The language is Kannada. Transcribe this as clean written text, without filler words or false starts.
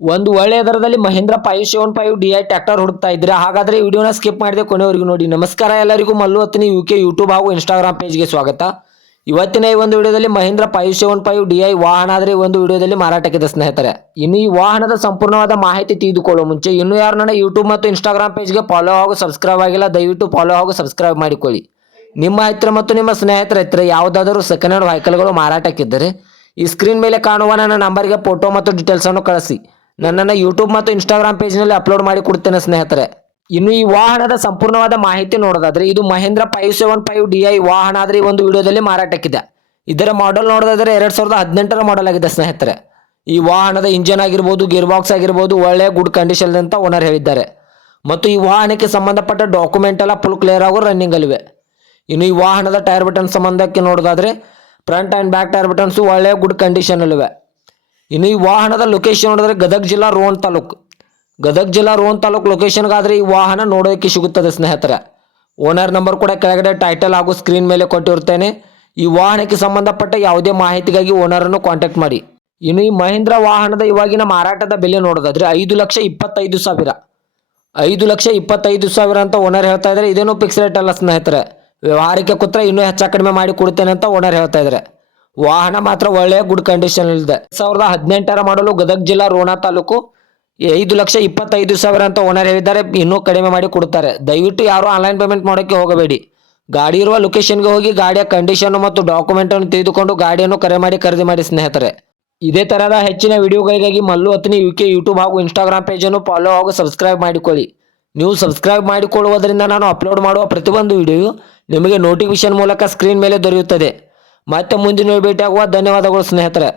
ಒಂದು ಒಳ್ಳೆಯ ದರದಲ್ಲಿ ಮಹೀಂದ್ರ 575 DI ಟ್ರ್ಯಾಕ್ಟರ್ ಹುಡುಕ್ತಾ ಇದ್ದೀರಾ? ಹಾಗಾದ್ರೆ ಈ ವಿಡಿಯೋನ ಸ್ಕಿಪ್ ಮಾಡದೆ ಕೊನೆವರೆಗೂ ನೋಡಿ. ನಮಸ್ಕಾರ ಎಲ್ಲರಿಗೂ, ಮಲ್ಲು ಹತ್ತಿನಿ UK ಯೂಟ್ಯೂಬ್ ಹಾಗೂ ಇನ್ಸ್ಟಾಗ್ರಾಮ್ ಪೇಜ್ಗೆ ಸ್ವಾಗತ. ಇವತ್ತಿನ ಈ ಒಂದು ವಿಡಿಯೋದಲ್ಲಿ ಮಹೀಂದ್ರ 575 DI ವಾಹನ ಆದರೆ ಈ ಒಂದು ವಿಡಿಯೋದಲ್ಲಿ ಮಾರಾಟಕ್ಕಿದೆ ಸ್ನೇಹಿತರೆ. ಇನ್ನು ಈ ವಾಹನದ ಸಂಪೂರ್ಣವಾದ ಮಾಹಿತಿ ತಿಳಿದುಕೊಳ್ಳುವ ಮುಂಚೆ ಇನ್ನೂ ಯಾರು ನನ್ನ ಯೂಟ್ಯೂಬ್ ಮತ್ತು ಇನ್ಸ್ಟಾಗ್ರಾಮ್ ಪೇಜ್ಗೆ ಫಾಲೋ ಹಾಗೂ ಸಬ್ಸ್ಕ್ರೈಬ್ ಆಗಿಲ್ಲ, ದಯವಿಟ್ಟು ಫಾಲೋ ಹಾಗೂ ಸಬ್ಸ್ಕ್ರೈಬ್ ಮಾಡಿಕೊಳ್ಳಿ. ನಿಮ್ಮ ಹತ್ತಿರ ಮತ್ತು ನಿಮ್ಮ ಸ್ನೇಹಿತರ ಹತ್ತಿರ ಯಾವುದಾದರೂ ಸೆಕೆಂಡ್ ಹ್ಯಾಂಡ್ ವೆಹಿಕಲ್ಗಳು ಮಾರಾಟಕ್ಕಿದ್ದರೆ ಈ ಸ್ಕ್ರೀನ್ ಮೇಲೆ ಕಾಣುವ ನನ್ನ ನಂಬರ್ಗೆ ಫೋಟೋ ಮತ್ತು ಡೀಟೇಲ್ಸನ್ನು ಕಳಿಸಿ. ನನ್ನನ್ನು ಯೂಟ್ಯೂಬ್ ಮತ್ತು ಇನ್ಸ್ಟಾಗ್ರಾಮ್ ಪೇಜ್ನಲ್ಲಿ ಅಪ್ಲೋಡ್ ಮಾಡಿ ಕೊಡ್ತೇನೆ ಸ್ನೇಹಿತರೆ. ಇನ್ನು ಈ ವಾಹನದ ಸಂಪೂರ್ಣವಾದ ಮಾಹಿತಿ ನೋಡೋದಾದ್ರೆ ಇದು ಮಹೀಂದ್ರ 575 DI ವಾಹನ ಆದರೆ ಈ ಒಂದು ವಿಡಿಯೋದಲ್ಲಿ ಮಾರಾಟಕ್ಕಿದೆ. ಇದರ ಮಾಡೆಲ್ ನೋಡೋದಾದ್ರೆ 2018ರ ಮಾಡೆಲ್ ಆಗಿದೆ ಸ್ನೇಹಿತರೆ. ಈ ವಾಹನದ ಇಂಜನ್ ಆಗಿರ್ಬೋದು, ಗೇರ್ ಬಾಕ್ಸ್ ಆಗಿರ್ಬೋದು ಒಳ್ಳೆಯ ಗುಡ್ ಕಂಡೀಷನ್ ಅಂತ ಓನರ್ ಹೇಳಿದ್ದಾರೆ. ಮತ್ತು ಈ ವಾಹನಕ್ಕೆ ಸಂಬಂಧಪಟ್ಟ ಡಾಕ್ಯುಮೆಂಟ್ ಎಲ್ಲ ಫುಲ್ ಕ್ಲಿಯರ್ ಆಗೋ ರನ್ನಿಂಗ್ ಅಲ್ಲಿವೆ. ಇನ್ನು ಈ ವಾಹನದ ಟೈರ್ ಬಟನ್ ಸಂಬಂಧಕ್ಕೆ ನೋಡೋದಾದ್ರೆ front and back tyre buttons ಒಳ್ಳೆಯ ಗುಡ್ ಕಂಡೀಷನ್ ಅಲ್ಲಿವೆ. ಇನ್ನು ಈ ವಾಹನದ ಲೊಕೇಶನ್ ನೋಡಿದ್ರೆ ಗದಗ ಜಿಲ್ಲಾ ರೋಣ ತಾಲೂಕು. ಗದಗ ಜಿಲ್ಲಾ ರೋಣ ತಾಲೂಕು ಲೊಕೇಶನ್ಗಾದರೆ ಈ ವಾಹನ ನೋಡೋದಕ್ಕೆ ಸಿಗುತ್ತದೆ ಸ್ನೇಹಿತರೆ. ಓನರ್ ನಂಬರ್ ಕೂಡ ಕೆಳಗಡೆ ಟೈಟಲ್ ಹಾಗೂ ಸ್ಕ್ರೀನ್ ಮೇಲೆ ಕೊಟ್ಟಿರ್ತೇನೆ. ಈ ವಾಹನಕ್ಕೆ ಸಂಬಂಧಪಟ್ಟ ಯಾವುದೇ ಮಾಹಿತಿಗಾಗಿ ಓನರನ್ನು ಕಾಂಟ್ಯಾಕ್ಟ್ ಮಾಡಿ. ಇನ್ನು ಈ ಮಹೀಂದ್ರ ವಾಹನದ ಇವಾಗಿನ ಮಾರಾಟದ ಬೆಲೆ ನೋಡೋದಾದ್ರೆ 5,25,000 5,25,000 ಅಂತ ಓನರ್ ಹೇಳ್ತಾ ಇದ್ದಾರೆ. ಇದೇನು ಫಿಕ್ಸ್ ರೇಟ್ ಅಲ್ಲ ಸ್ನೇಹಿತರೆ. ವ್ಯವಹಾರಕ್ಕೆ ಕೂತ್ರೆ ಇನ್ನೂ ಹೆಚ್ಚು ಕಡಿಮೆ ಮಾಡಿ ಕೊಡ್ತೇನೆ ಅಂತ ಓನರ್ ಹೇಳ್ತಾ ಇದ್ದಾರೆ. ವಾಹನ ಮಾತ್ರ ಒಳ್ಳೆಯ ಗುಡ್ ಕಂಡೀಷನ್ ಇದೆ. 2018ರ ಮಾಡಲು ಗದಗ ಜಿಲ್ಲಾ ರೋಣ ತಾಲೂಕು 5,25,000 ಅಂತ ಓನರ್ ಹೇಳಿದ್ದಾರೆ. ಇನ್ನೂ ಕಡಿಮೆ ಮಾಡಿ ಕೊಡ್ತಾರೆ. ದಯವಿಟ್ಟು ಯಾರು ಆನ್ಲೈನ್ ಪೇಮೆಂಟ್ ಮಾಡೋಕ್ಕೆ ಹೋಗಬೇಡಿ. ಗಾಡಿ ಇರುವ ಲೊಕೇಶನ್ಗೆ ಹೋಗಿ ಗಾಡಿಯ ಕಂಡೀಷನ್ ಮತ್ತು ಡಾಕ್ಯುಮೆಂಟ್ ಅನ್ನು ತೆಗೆದುಕೊಂಡು ಗಾಡಿಯನ್ನು ಖರೀದಿ ಮಾಡಿ ಸ್ನೇಹಿತರೆ. ಇದೇ ತರಹದ ಹೆಚ್ಚಿನ ವಿಡಿಯೋಗಳಿಗಾಗಿ ಮಲ್ಲು ಹತ್ತಿನಿ UK ಯೂಟ್ಯೂಬ್ ಹಾಗೂ ಇನ್ಸ್ಟಾಗ್ರಾಮ್ ಪೇಜನ್ನು ಫಾಲೋ ಹಾಗೂ ಸಬ್ಸ್ಕ್ರೈಬ್ ಮಾಡಿಕೊಳ್ಳಿ. ನೀವು ಸಬ್ಸ್ಕ್ರೈಬ್ ಮಾಡಿಕೊಳ್ಳುವುದರಿಂದ ನಾನು ಅಪ್ಲೋಡ್ ಮಾಡುವ ಪ್ರತಿಯೊಂದು ವಿಡಿಯೋ ನಿಮಗೆ ನೋಟಿಫಿಕೇಶನ್ ಮೂಲಕ ಸ್ಕ್ರೀನ್ ಮೇಲೆ ದೊರೆಯುತ್ತದೆ. ಮತ್ತೆ ಮುಂದಿನ ಭೇಟಿಯಾಗುವ. ಧನ್ಯವಾದಗಳು ಸ್ನೇಹಿತರೆ.